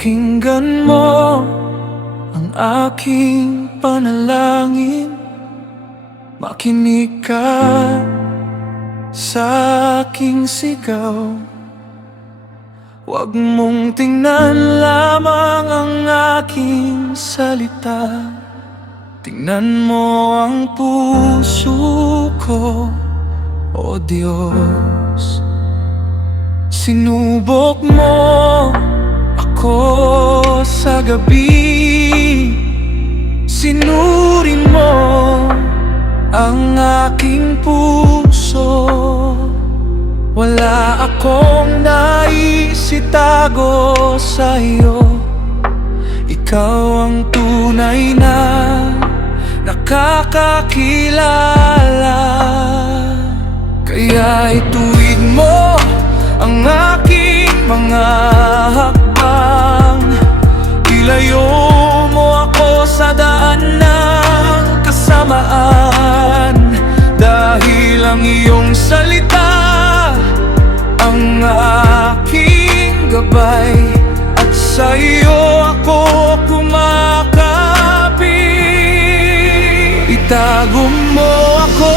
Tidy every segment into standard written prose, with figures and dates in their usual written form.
Pakinggan mo ang aking panalangin, makinig ka sa aking sigaw. Huwag mong tingnan lamang ang aking salita, tingnan mo ang puso ko, o Diyos. Sinubok mo ako sa gabi, sinurin mo ang aking puso. Wala akong naisitago sa iyo, ikaw ang tunay na nakakakilala. Kaya ituwid mo ang aking mga hakbang, ilayo mo ako sa daan ng kasamaan. Dahil ang iyong salita ang aking gabay, at sa iyo ako kumakapit. Itago mo ako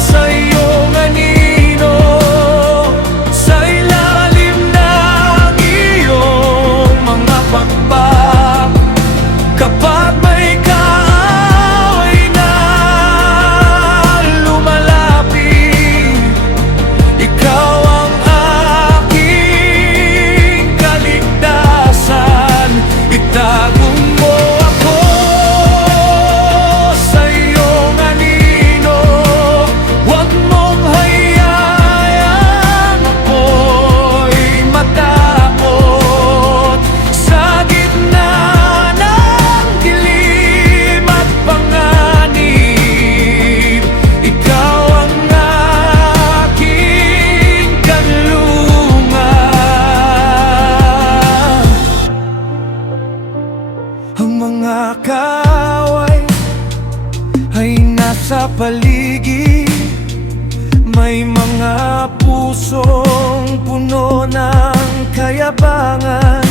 sa iyong anino, sa ilalim ng iyong mga pakpak. Kapag may kaaway na lumalapit, ikaw ang aking kaligtasan. Itago mo ako sa iyong anino, huwag mong hayaan ako'y matakot. Sa gitna ng dilim at panganib, ikaw ang aking kanlungan. Ang mga kaaway ay nasa paligid, may mga pusong puno ng kayabangan.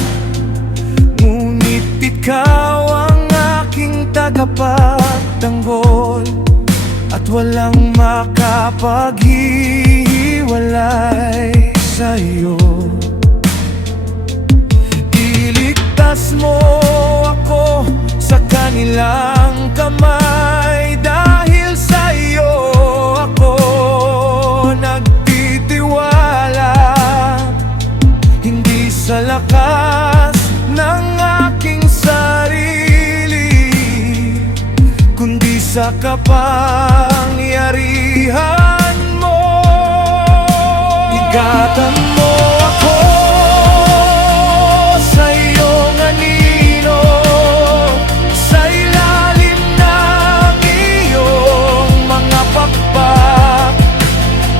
Ngunit ikaw ang aking tagapagtanggol, at walang makapaghiwalay sa iyo. Iligtas mo ako sa kanilang kamay, dahil sa iyo ako nagtitiwala. Hindi sa lakas ng aking sarili, kundi sa kapangyarihan mo. Higatan mo ako sa iyong anino, sa ilalim ng iyong mga pakpak.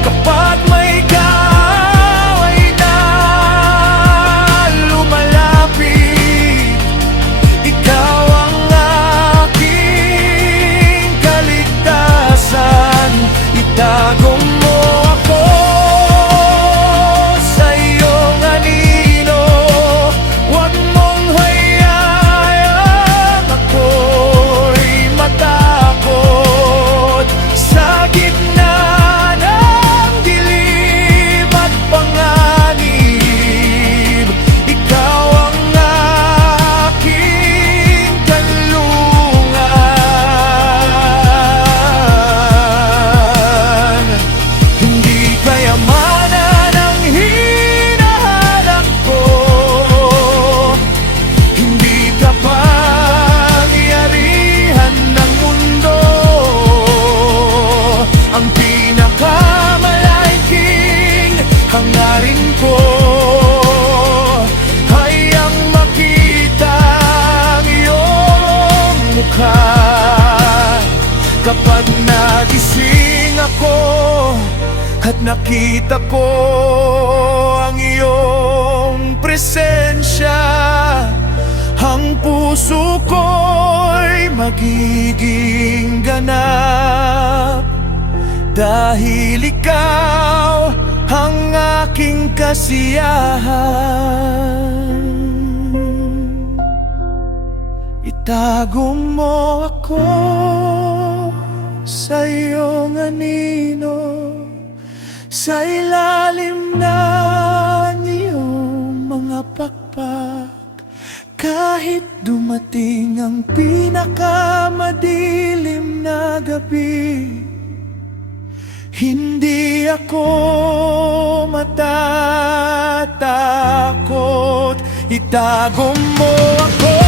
Kapag may kaaway na lumalapit, ikaw ang aking kaligtasan. Itago mo ako sa iyong anino, huwag mong hayaan ako'y matakot. Sa gitna ng dilim at panganib, ikaw ang aking kanlungan. Hindi kayamanan ang hinahanap ko, hindi kapangyarihan ng mundo. Ang pinakamalaiking hangarin ko ay ang makita ang iyong mukha. Kapag nagising ako at nakita ko ang iyong presensya, ang puso ko'y magiging ganap. Dahil ikaw ang aking kasiyahan. Itago mo ako sa iyong anino, sa ilalim ng iyong mga pakpak. Kahit dumating ang pinakamadilim na gabi, hindi ako matatakot. Itago mo ako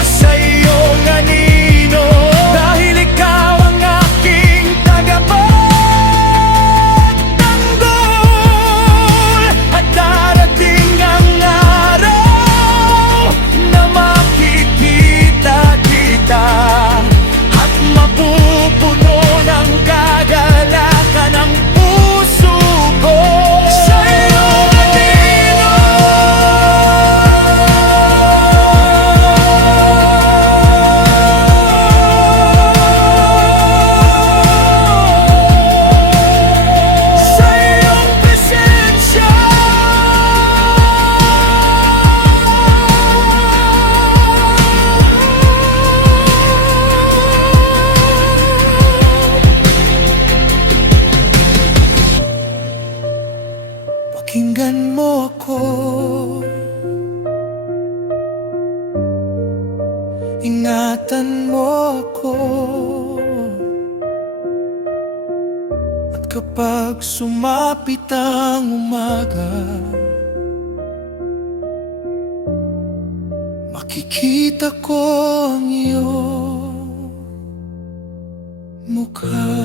sa iyong anino, dahil ikaw ang aking tagapagtanggol. At darating ang araw na makikita kita, at mapupuno ng kagalakan ang puso ko sa iyong anino. Sa iyong presensya, pakinggan mo ako, ingatan mo ako. At kapag sumapit ang umaga, makikita ko ang iyong mukha.